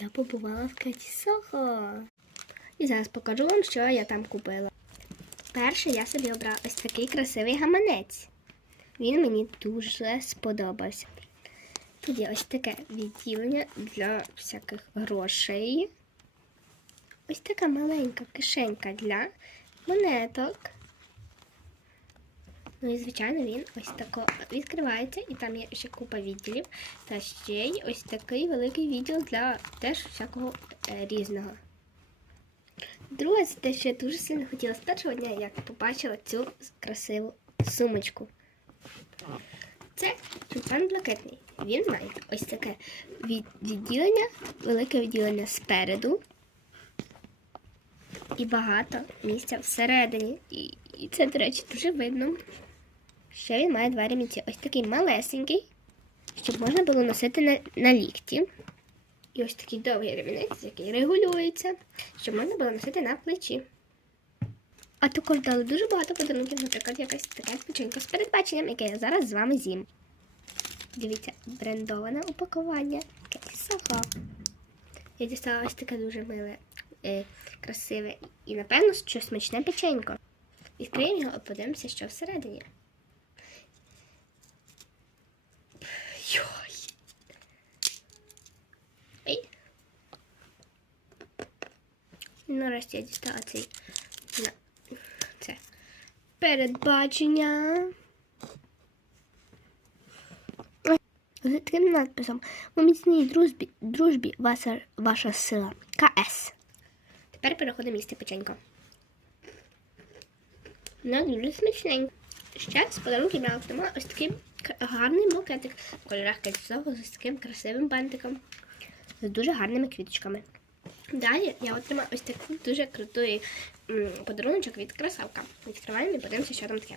Я побувала в Кеті Сохо. І зараз покажу вам, що я там купила. Перше я собі обрала ось такий красивий гаманець. Він мені дуже сподобався. Тут є ось таке відділення для всяких грошей. Ось така маленька кишенька для монеток. Ну і звичайно він ось тако відкривається, і там є ще купа відділів. Та ще й ось такий великий відділ для теж всякого е, різного. Друге, те, що я дуже сильно хотіла з першого дня, як побачила цю красиву сумочку. Це тюльпан блакитний. Він має ось таке відділення, велике відділення спереду і багато місця всередині. І, і це, до речі, дуже видно. Ще він має два ремінці. Ось такий малесенький, щоб можна було носити на, на лікті. І ось такий довгий ремінець, який регулюється, щоб можна було носити на плечі. А також дали дуже багато подарунків, наприклад, якась така печенька з передбаченням, яке я зараз з вами з'їм. Дивіться, брендоване упакування. Сохо. Я дістала ось таке дуже миле, е, красиве і, напевно, що смачне печенько. Відкриємо його і подивимося, що всередині. Нарешті я дістала цей. Це передбачення. За таким надписом у міцній дружбі, дружбі ваша, ваша сила. КС. Тепер переходимо їсти печенько. Ну, дуже смачненько. Ще з подарунків я отримала ось такий гарний букетик в кольорах кольцового з таким красивим бантиком. З дуже гарними квіточками. Далі я отримала ось такий дуже крутий подарунок від красавка. Відкриваємо і подивимося, що там таке.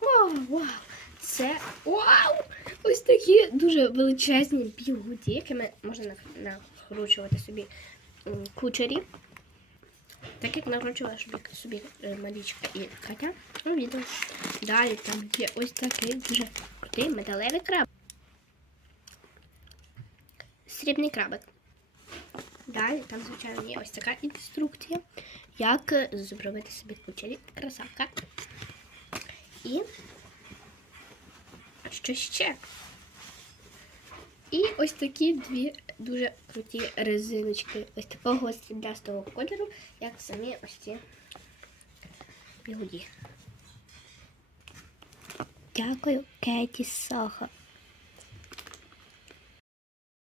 Вау, вау! Це вау! Ось такі дуже величезні бігуді, якими можна накручувати собі кучері. Так як накручувала собі, е, і Катя у відео. Далі там є ось такий дуже крутий металевий краб. Срібний крабик. Далі там, звичайно, є ось така інструкція, як е, зробити собі кучері красавка. І що ще? І ось такі дві дуже круті резиночки ось такого сріблястого кольору, як самі ось ці бігуді. Дякую, Кеті Сохо.